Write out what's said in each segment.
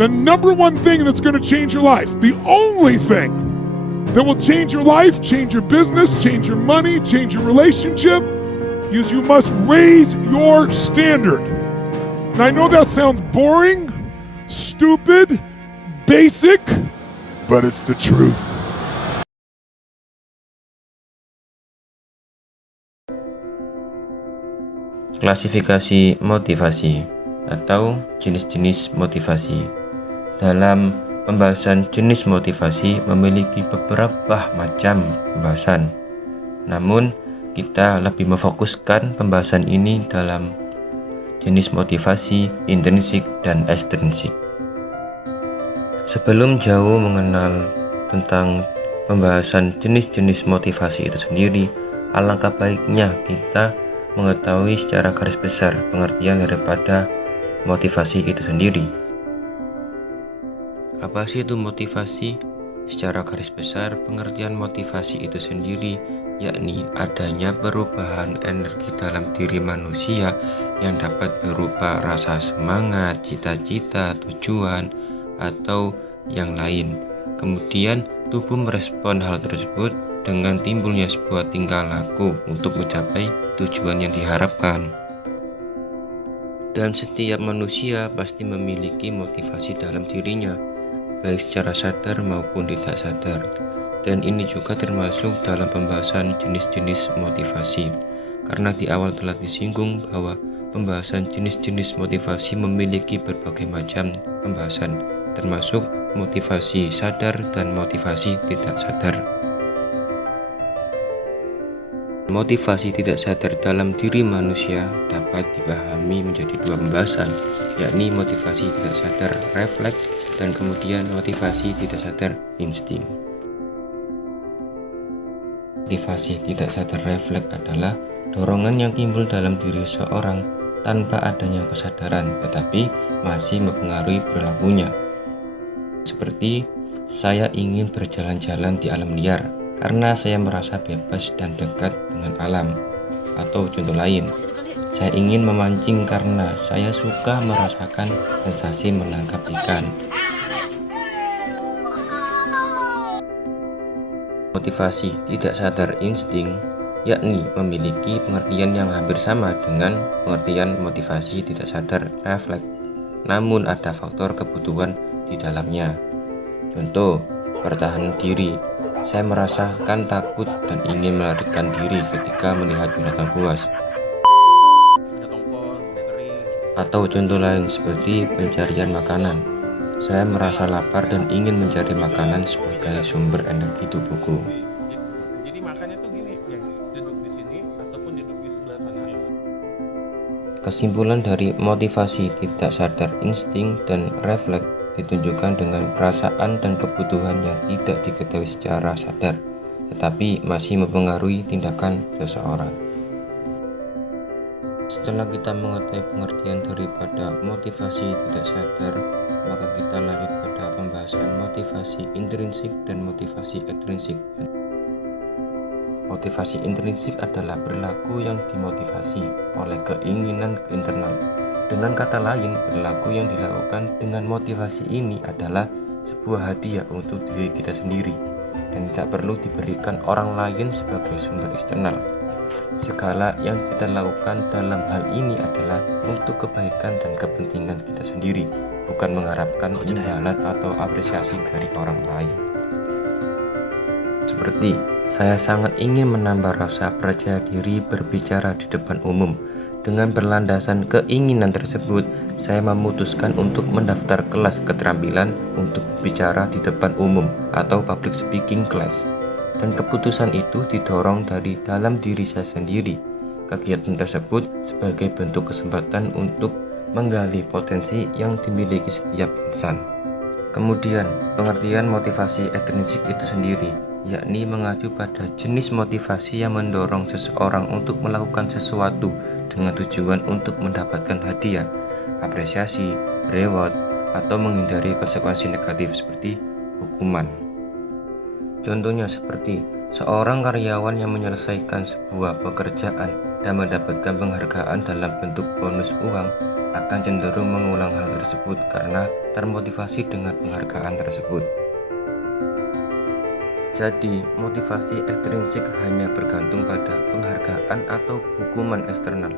The number one thing that's going to change your life, the only thing that will change your life, change your business, change your money, change your relationship, is you must raise your standard. And I know that sounds boring, stupid, basic, but it's the truth. Klasifikasi motivasi atau jenis-jenis motivasi. Dalam pembahasan jenis motivasi memiliki beberapa macam pembahasan. Namun, kita lebih memfokuskan pembahasan ini dalam jenis motivasi intrinsik dan ekstrinsik. Sebelum jauh mengenal tentang pembahasan jenis-jenis motivasi itu sendiri, alangkah baiknya kita mengetahui secara garis besar pengertian daripada motivasi itu sendiri. Apa sih itu motivasi? Secara garis besar, pengertian motivasi itu sendiri yakni adanya perubahan energi dalam diri manusia yang dapat berupa rasa semangat, cita-cita, tujuan, atau yang lain. Kemudian tubuh merespon hal tersebut dengan timbulnya sebuah tingkah laku untuk mencapai tujuan yang diharapkan. Dan setiap manusia pasti memiliki motivasi dalam dirinya, baik secara sadar maupun tidak sadar. Dan ini juga termasuk dalam pembahasan jenis-jenis motivasi, karena di awal telah disinggung bahwa pembahasan jenis-jenis motivasi memiliki berbagai macam pembahasan, termasuk motivasi sadar dan motivasi tidak sadar. Motivasi tidak sadar dalam diri manusia dapat dipahami menjadi dua pembahasan, yakni motivasi tidak sadar refleks dan kemudian motivasi tidak sadar insting. Motivasi tidak sadar refleks adalah dorongan yang timbul dalam diri seorang tanpa adanya kesadaran, tetapi masih mempengaruhi perilakunya. Seperti, saya ingin berjalan-jalan di alam liar karena saya merasa bebas dan dekat dengan alam. Atau contoh lain, saya ingin memancing karena saya suka merasakan sensasi menangkap ikan. Motivasi tidak sadar insting yakni memiliki pengertian yang hampir sama dengan pengertian motivasi tidak sadar refleks, namun ada faktor kebutuhan di dalamnya. Contoh, pertahanan diri. Saya merasakan takut dan ingin melarikan diri ketika melihat binatang buas. Atau contoh lain seperti pencarian makanan. Saya merasa lapar dan ingin mencari makanan sebagai sumber energi tubuhku. Jadi makannya tuh gini, guys, duduk di sini ataupun duduk di sebelah sana. Kesimpulan dari motivasi tidak sadar insting dan refleks ditunjukkan dengan perasaan dan kebutuhan yang tidak diketahui secara sadar, tetapi masih mempengaruhi tindakan seseorang. Setelah kita mengetahui pengertian daripada motivasi tidak sadar, maka kita lanjut pada pembahasan motivasi intrinsik dan motivasi ekstrinsik. Motivasi intrinsik adalah perilaku yang dimotivasi oleh keinginan internal. Dengan kata lain, perilaku yang dilakukan dengan motivasi ini adalah sebuah hadiah untuk diri kita sendiri dan tidak perlu diberikan orang lain sebagai sumber eksternal. Segala yang kita lakukan dalam hal ini adalah untuk kebaikan dan kepentingan kita sendiri, bukan mengharapkan imbalan atau apresiasi dari orang lain. Seperti, saya sangat ingin menambah rasa percaya diri berbicara di depan umum. Dengan berlandasan keinginan tersebut, saya memutuskan untuk mendaftar kelas keterampilan untuk bicara di depan umum atau public speaking class. Dan keputusan itu didorong dari dalam diri saya sendiri. Kegiatan tersebut sebagai bentuk kesempatan untuk menggali potensi yang dimiliki setiap insan. Kemudian, pengertian motivasi ekstrinsik itu sendiri, yakni mengacu pada jenis motivasi yang mendorong seseorang untuk melakukan sesuatu dengan tujuan untuk mendapatkan hadiah, apresiasi, reward, atau menghindari konsekuensi negatif seperti hukuman. Contohnya seperti seorang karyawan yang menyelesaikan sebuah pekerjaan dan mendapatkan penghargaan dalam bentuk bonus uang, akan cenderung mengulang hal tersebut karena termotivasi dengan penghargaan tersebut. Jadi, motivasi ekstrinsik hanya bergantung pada penghargaan atau hukuman eksternal.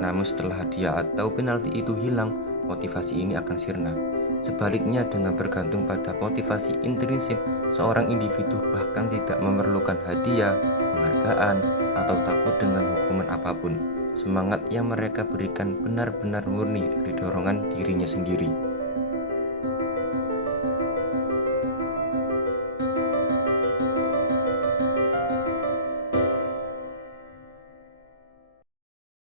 Namun setelah hadiah atau penalti itu hilang, motivasi ini akan sirna. Sebaliknya, dengan bergantung pada motivasi intrinsik, seorang individu bahkan tidak memerlukan hadiah, penghargaan, atau takut dengan hukuman apapun. Semangat yang mereka berikan benar-benar murni dari dorongan dirinya sendiri.